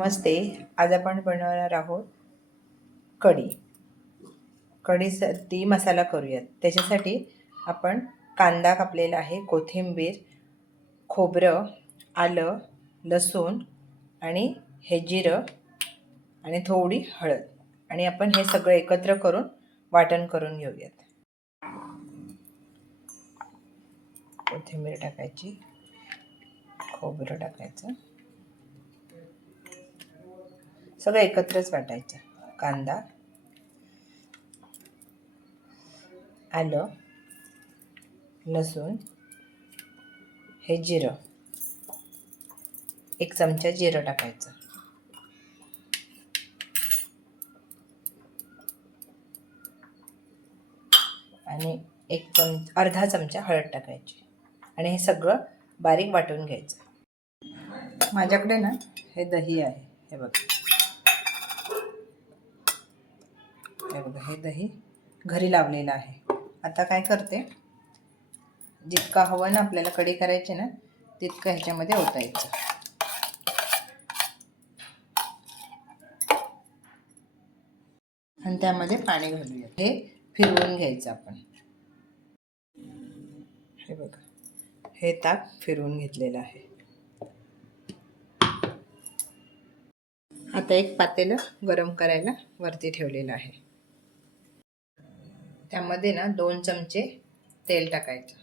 नमस्ते. आज आपण बनवणार आहोत कढी. कढीसाठी मसाला करूयात. त्याच्यासाठी आपण कांदा कापलेला आहे, कोथिंबीर, खोबरं, आलं, लसूण आणि हे जिरं आणि थोडी हळद आणि आपण हे सगळं एकत्र करून वाटण करून घेऊयात. कोथिंबीर टाकायची, खोबरं टाकायचं, सगळं एकत्रच वाटायचं. कांदा, आलं, लसूण, हे जिरं, 1 चमचा जिरं टाकायचं आणि अर्धा चमचा हळद टाकायची आणि हे सगळं बारीक वाटून घ्यायचं. माझ्याकडे ना हे दही आहे, हे बघा, हे दही घरी लावलेलं आहे. आता काय करते, जितका हवं ना आपल्याला कढी करायची ना तितकं ह्याच्यामध्ये ओतायचं आणि त्यामध्ये पाणी घालूया. हे फिरवून घ्यायचं आपण. हे बघा, हे ताक फिरवून घेतलेलं आहे. आता एक पातेलं गरम करायला वरती ठेवलेलं आहे. त्यामध्ये ना 2 चमचे तेल टाकायचं.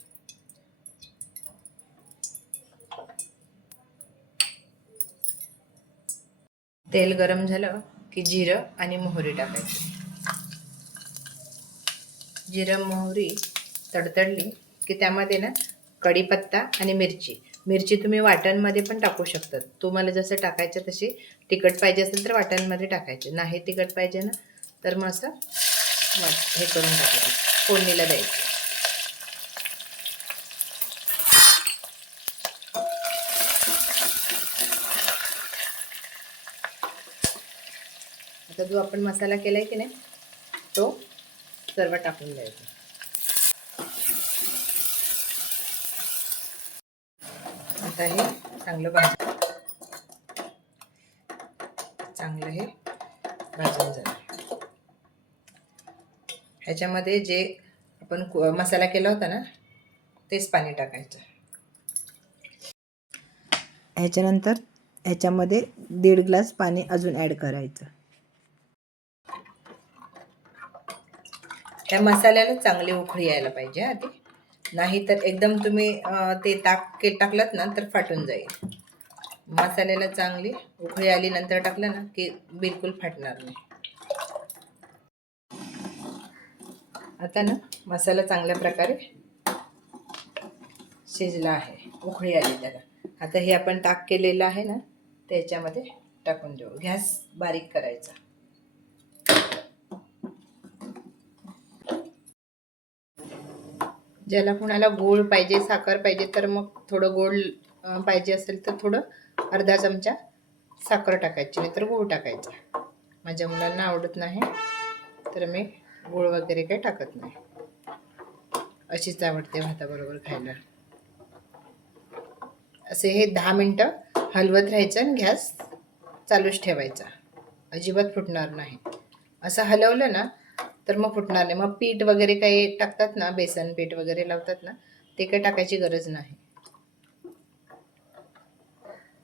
तेल गरम झालं की जिरं आणि मोहरी टाकायची. जिरं मोहरी तडतडली की त्यामध्ये ना कढीपत्ता आणि मिरची तुम्ही वाटणमध्ये पण टाकू शकतात. तुम्हाला जसं टाकायचं तशी. तिखट पाहिजे असेल तर वाटणमध्ये टाकायचे, नाही तिखट पाहिजे ना तर मग असं हे करून टाकायचं, फोडणीला द्यायचं. आता जो आपण मसाला केलाय की नाही तो सर्व टाकून द्यायचा. आता हे चांगलं हे भाजून झालं. ह्याच्यामध्ये जे आपण मसाला केला होता ना तेच पाणी टाकायचं. ह्याच्यानंतर ह्याच्यामध्ये 1.5 ग्लास पाणी अजून ॲड करायचं. त्या मसाल्याला चांगली उकळी यायला पाहिजे आधी, नाही तर एकदम तुम्ही ते ताक टाकलात ना तर फाटून जाईल. मसाल्याला चांगली उकळी आली नंतर टाकलं ना की बिलकुल फाटणार नाही. आता ना मसाला चांगल्या प्रकारे शिजला आहे, उकळी आली त्याला. आता हे आपण ताक केलेलं आहे ना त्याच्यामध्ये टाकून देऊ. गॅस बारीक करायचा. ज्याला कुणाला गोड पाहिजे, साखर पाहिजे तर मग थोडं गोड पाहिजे असेल तर थोडं अर्धा चमचा साखर टाकायची, नाही तर गूळ टाकायचा. माझ्या मुलांना आवडत नाही तर मी गूळ वगैरे काही टाकत नाही. अशीच आवडते भाताबरोबर खायला. असे हे 10 मिनटं हलवत राहायचं आणि गॅस चालूच ठेवायचा. अजिबात फुटणार नाही. असं हलवलं ना तर मग फुटणार नाही. मग पीठ वगैरे काही टाकतात ना, बेसन पीठ वगैरे लावतात ना, ते काही टाकायची गरज नाही.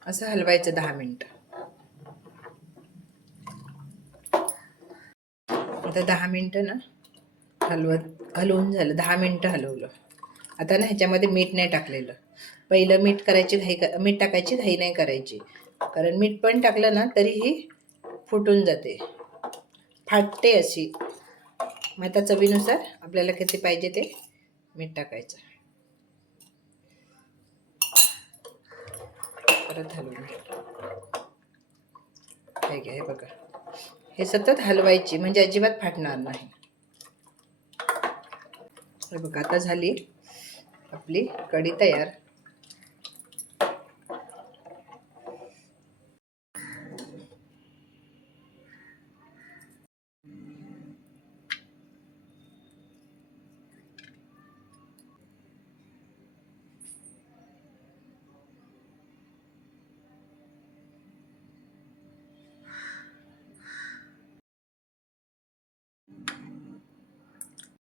असं हलवायचं 10 मिनटं. आता 10 मिनटं ना हलवून झालं. 10 मिनटं हलवलं. आता ना ह्याच्यामध्ये मीठ नाही टाकलेलं. पहिलं मीठ टाकायची घाई नाही करायची, कारण मीठ पण टाकलं ना तरीही फुटून जाते, फाटते अशी. मग आता चवीनुसार आपल्याला किती पाहिजे ते मीठ टाकायचं. परत हलवून हे बघा, हे सतत हलवायची म्हणजे अजिबात फाटणार नाही. हे बघा, आता झाली आपली कढी तयार.